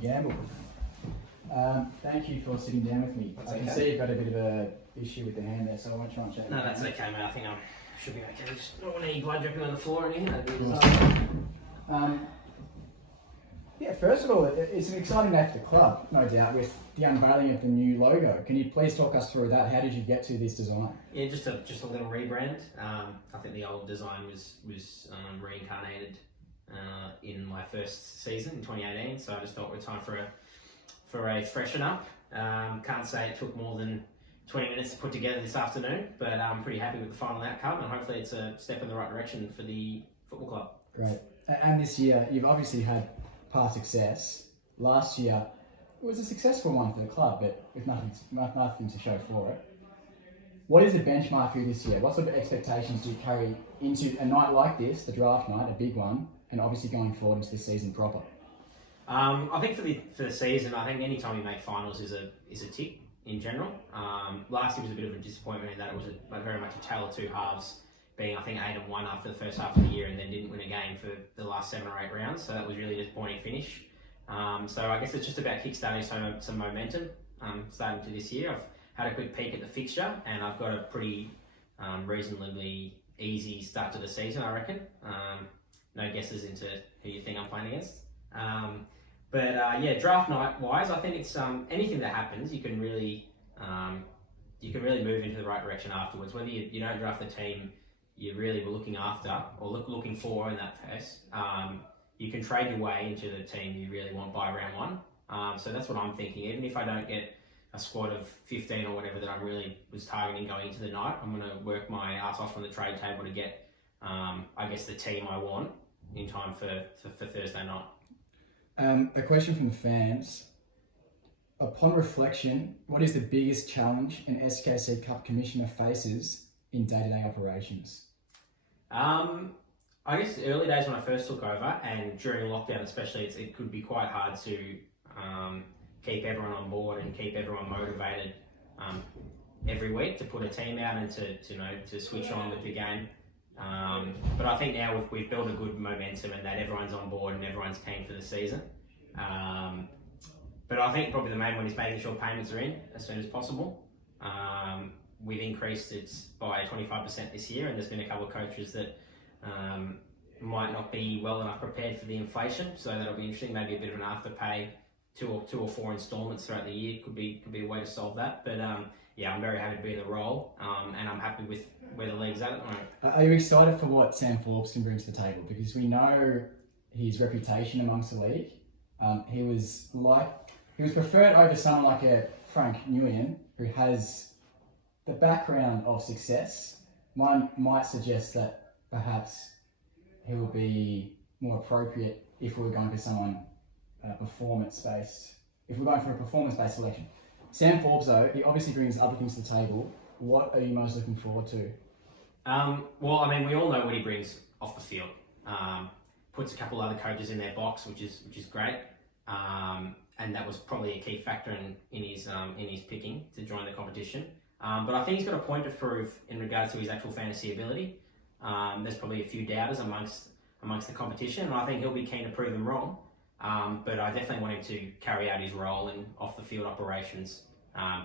Gamble. Thank you for sitting down with me. That's I can okay. see you've got a bit of a issue with the hand there, so I won't try and chat. No, that's okay, mate. I think I should be okay. Just don't want any blood dripping on the floor or anything. That'd be a disaster. Yeah, first of all, it's an exciting day for the club, no doubt, with the unveiling of the new logo. Can you please talk us through that? How did you get to this design? Yeah, just a little rebrand. I think the old design was reincarnated in my first season in 2018. So I just thought it was time for a freshen up. Can't say it took more than 20 minutes to put together this afternoon, but I'm pretty happy with the final outcome, and hopefully it's a step in the right direction for the football club. Great. And this year, you've obviously had past success. Last year, it was a successful one for the club, but with nothing to show for it. What is the benchmark for you this year? What sort of expectations do you carry into a night like this, the draft night, a big one, and obviously going forward into the season proper? I think for the season, I think any time you make finals is a tick in general. Last year was a bit of a disappointment in that it was very much a tale of two halves, being I think 8-1 after the first half of the year, and then didn't win a game for the last 7 or 8 rounds. So that was really a disappointing finish. So I guess it's just about kickstarting some momentum starting to this year. I've had a quick peek at the fixture, and I've got a pretty reasonably easy start to the season, I reckon. No guesses into who you think I'm playing against. But draft night wise, I think it's anything that happens, you can really move into the right direction afterwards. Whether you don't draft the team you really were looking after or looking for in that case, you can trade your way into the team you really want by round 1. So that's what I'm thinking. Even if I don't get a squad of 15 or whatever that I really was targeting going into the night, I'm going to work my ass off on the trade table to get, I guess, the team I want in time for Thursday night. A question from the fans. Upon reflection, what is the biggest challenge an SKC Cup Commissioner faces in day-to-day operations? I guess the early days when I first took over, and during lockdown especially, it could be quite hard to keep everyone on board and keep everyone motivated every week to put a team out and to switch on with the game. But I think now we've built a good momentum and that everyone's on board and everyone's keen for the season. But I think probably the main one is making sure payments are in as soon as possible. We've increased it by 25% this year, and there's been a couple of coaches that might not be well enough prepared for the inflation, so that'll be interesting. Maybe a bit of an afterpay, 2 or 4 instalments throughout the year could be a way to solve that. But I'm very happy to be in the role, and I'm happy with where the league's at the moment. Are you excited for what Sam Forbes can bring to the table? Because we know his reputation amongst the league. He was preferred over someone like a Frank Nguyen, who has the background of success. One might suggest that perhaps he will be more appropriate if we were going for someone performance-based. If we're going for a performance-based selection. Sam Forbes, though, he obviously brings other things to the table. What are you most looking forward to? Well, I mean, we all know what he brings off the field. Puts a couple other coaches in their box, which is great. And that was probably a key factor in his picking to join the competition. But I think he's got a point to prove in regards to his actual fantasy ability. There's probably a few doubters amongst the competition, and I think he'll be keen to prove them wrong. But I definitely want him to carry out his role in off-the-field operations,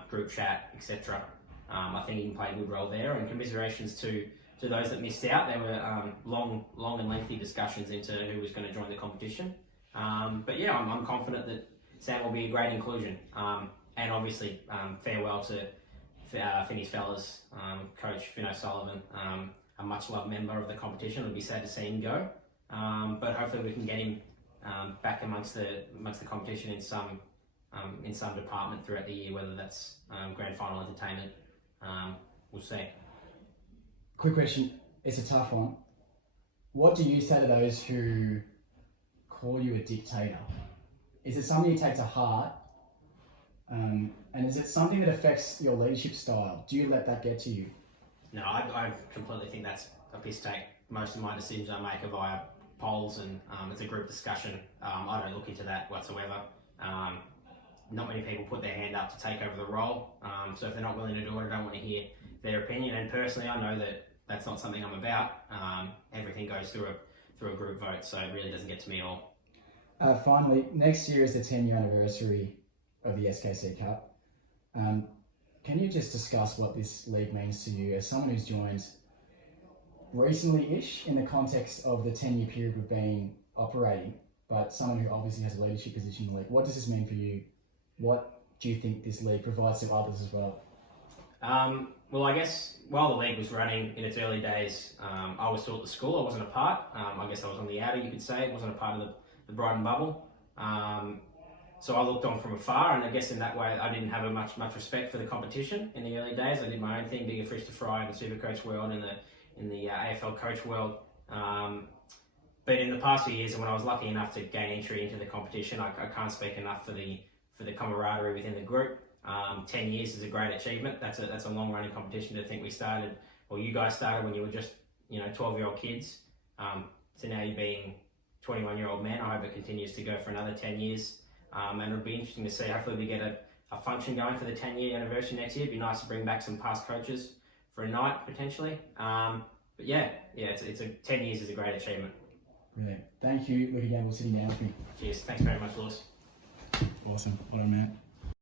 group chat, etc. I think he can play a good role there, and commiserations to those that missed out. There were long and lengthy discussions into who was going to join the competition. But yeah, I'm confident that Sam will be a great inclusion. And obviously, farewell to Finney's fellas, coach Finn O'Sullivan, a much-loved member of the competition. It'll be sad to see him go. But hopefully we can get him back amongst the competition in some department throughout the year, whether that's grand final entertainment. We'll see. Quick question, it's a tough one. What do you say to those who call you a dictator? Is it something you take to heart? And is it something that affects your leadership style? Do you let that get to you? No, I completely think that's a piss take. Most of my decisions I make are via polls, and it's a group discussion. I don't look into that whatsoever. Not many people put their hand up to take over the role, so if they're not willing to do it, I don't want to hear their opinion. And personally, I know that that's not something I'm about. Everything goes through a group vote, so it really doesn't get to me at all. Finally, next year is the 10-year anniversary of the SKC Cup. Can you just discuss what this league means to you as someone who's joined recently-ish in the context of the 10-year period we've been operating, but someone who obviously has a leadership position in the league? What does this mean for you? What do you think this league provides to others as well? Well, I guess while the league was running in its early days, I was still at the school. I wasn't a part. I guess I was on the outer, you could say. It wasn't a part of the Brighton bubble. So I looked on from afar, and I guess in that way I didn't have much respect for the competition in the early days. I did my own thing, being a fish to fry in the Supercoach world and in the AFL coach world. But in the past few years, and when I was lucky enough to gain entry into the competition, I can't speak enough for the camaraderie within the group. 10 years is a great achievement. That's a long running competition. To think we started, or you guys started when you were just 12-year-old kids. So now you're being 21-year-old men. I hope it continues to go for another 10 years. And it'll be interesting to see. Hopefully we get a function going for the 10-year anniversary next year. It'd be nice to bring back some past coaches for a night potentially. But yeah, it's 10 years is a great achievement. Brilliant. Thank you, Luca Gamble, sitting down with me. Cheers. Thanks very much, Lewis. Awesome. Well done, man.